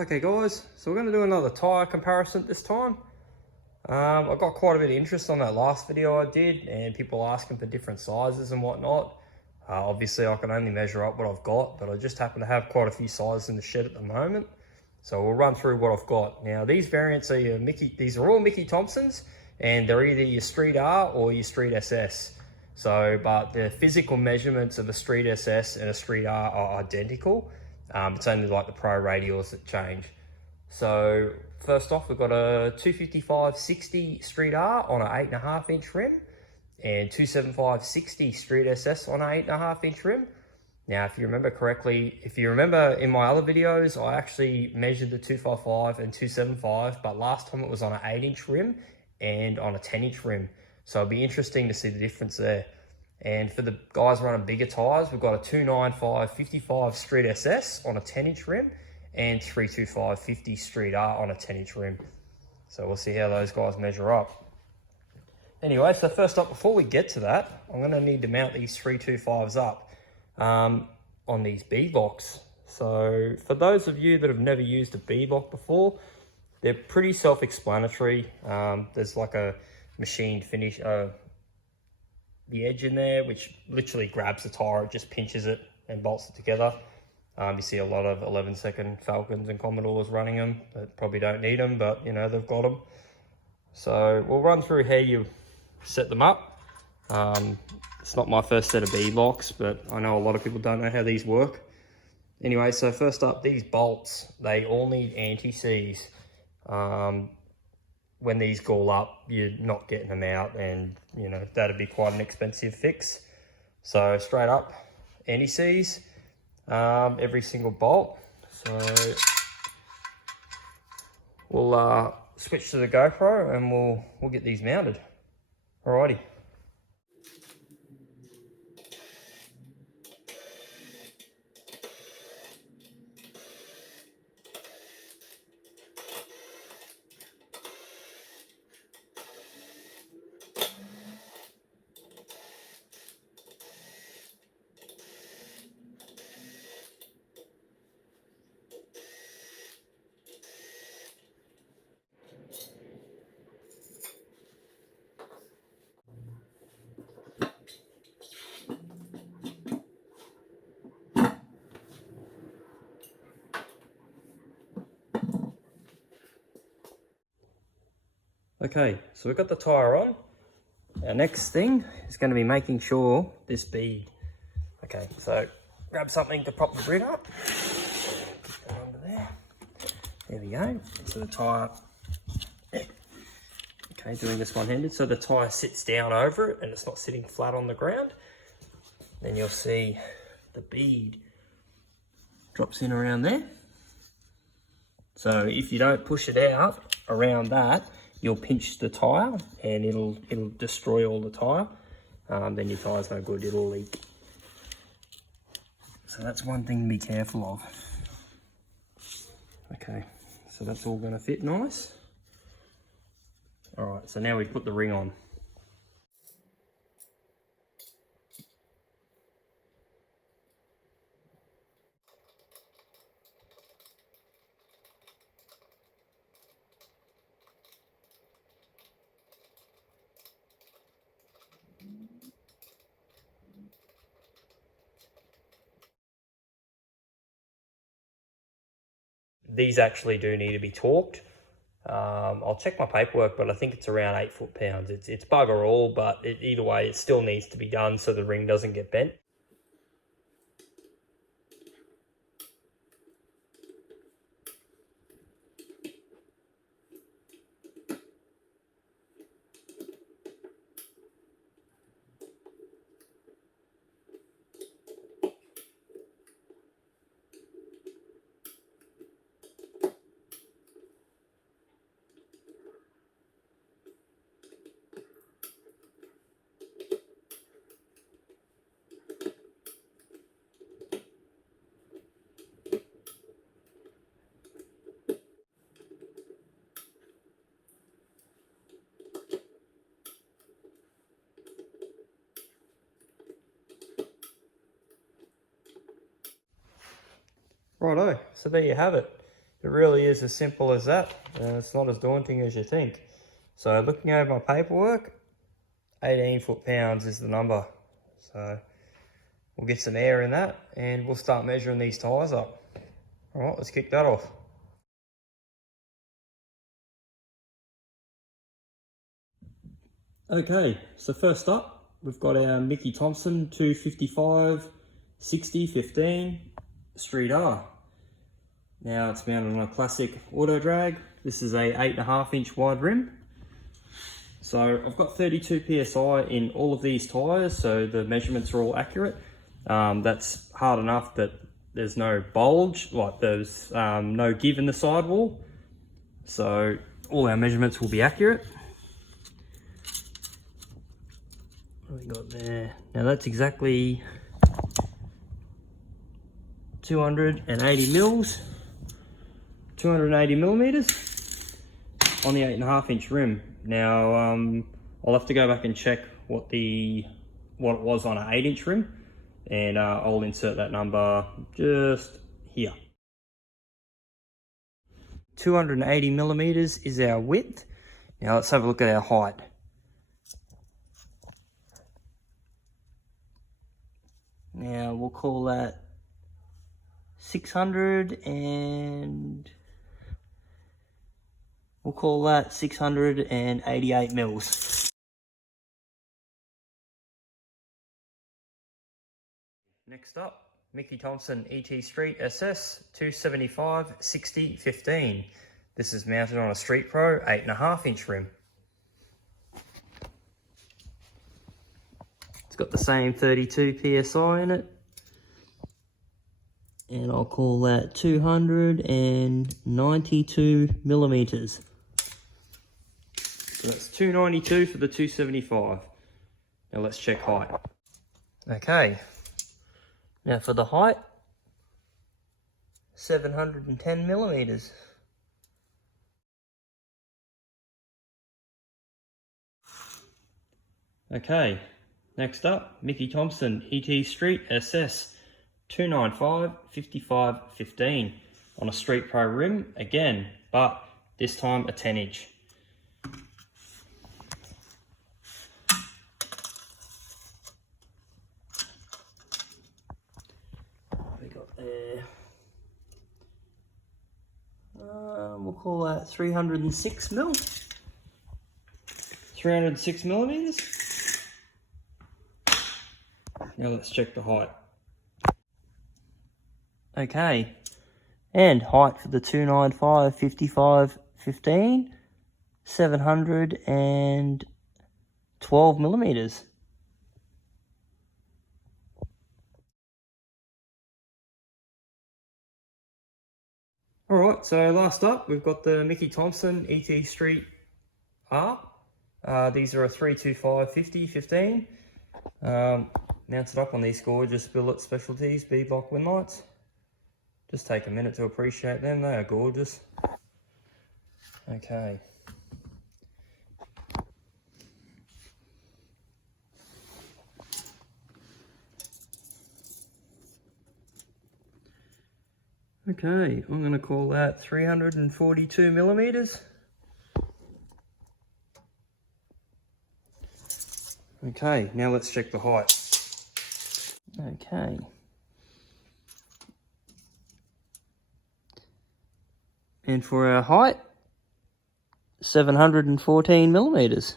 Okay guys, so we're going to do another tyre comparison this time. I got quite a bit of interest on that last video I did, and people asking for different sizes and whatnot. Obviously I can only measure up what I've got, but I just happen to have quite a few sizes in the shed at the moment. So we'll run through what I've got. Now these variants are these are all Mickey Thompsons, and they're either your Street R or your Street SS. So, but the physical measurements of a Street SS and a Street R are identical. It's only like the Pro radials that change. So first off, we've got a 255/60 Street R on an 8.5 inch rim, and 275/60 Street SS on an 8.5 inch rim. Now, if you remember correctly, in my other videos, I actually measured the 255 and 275, but last time it was on an 8 inch rim and on a 10 inch rim. So it'll be interesting to see the difference there. And for the guys running bigger tyres, we've got a 295/55 Street SS on a 10 inch rim and 325/50 Street R on a 10 inch rim. So we'll see how those guys measure up. Anyway, so first up, before we get to that, I'm going to need to mount these 325s up on these beadlocks. So for those of you that have never used a beadlock before, they're pretty self-explanatory. There's like a machined finish, the edge in there, which literally grabs the tyre, it just pinches it and bolts it together. You see a lot of 11-second Falcons and Commodores running them that probably don't need them, but you know, they've got them. So we'll run through how you set them up. It's not my first set of beadlocks, but I know a lot of people don't know how these work. Anyway, so first up, these bolts, they all need anti-seize. When these gall up, you're not getting them out, and you know, that'd be quite an expensive fix. So straight up, anti-seize, every single bolt. So we'll switch to the GoPro and we'll get these mounted. Alrighty. Okay, so we've got the tyre on. Our next thing is going to be making sure this bead. Okay, so grab something to prop the grid up. Put that under there. There we go. So the tyre, okay, doing this one-handed. So the tyre sits down over it and it's not sitting flat on the ground. Then you'll see the bead drops in around there. So if you don't push it out around that, you'll pinch the tyre and it'll destroy all the tyre. Then your tyre's no good, it'll leak. So that's one thing to be careful of. Okay, so that's all going to fit nice. All right, so now we put the ring on. These actually do need to be torqued. I'll check my paperwork, but I think it's around 8 foot-pounds. It's bugger all, but either way, it still needs to be done so the ring doesn't get bent. Righto, so there you have it. It really is as simple as that, and it's not as daunting as you think. So looking over my paperwork, 18 foot-pounds is the number. So we'll get some air in that and we'll start measuring these tyres up. All right, let's kick that off. Okay, so first up, we've got our Mickey Thompson 255 60 15 Street R. Now it's mounted on a classic auto drag. This is a 8.5 inch wide rim. So I've got 32 PSI in all of these tyres, so the measurements are all accurate. That's hard enough that there's no bulge, like there's no give in the sidewall. So all our measurements will be accurate. What have we got there? Now that's exactly 280 mils, 280 millimeters on the 8.5 inch rim. Now I'll have to go back and check what it was on an 8 inch rim, and I'll insert that number just here. 280 millimeters is our width. Now let's have a look at our height. Now we'll call that 688 mils. Next up, Mickey Thompson ET Street SS 275 60 15. This is mounted on a Street Pro 8.5 inch rim. It's got the same 32 PSI in it. And I'll call that 292 millimeters. So that's 292 for the 275. Now let's check height. Okay. Now for the height, 710 millimeters. Okay, next up, Mickey Thompson ET Street SS 295 55 15 on a Street Pro rim again, but this time a 10 inch. What we got there? We'll call that 306 mil. 306 millimeters. Now let's check the height. Okay, and height for the 295 55 15, 712 millimeters. All right, so last up, we've got the Mickey Thompson ET Street R. These are a 325 50 15. Mounted up on these gorgeous billet specialties beadlock wind lights. Just take a minute to appreciate them, they are gorgeous. Okay. Okay, I'm going to call that 342 millimeters. Okay, now let's check the height. Okay. And for our height, 714 millimeters.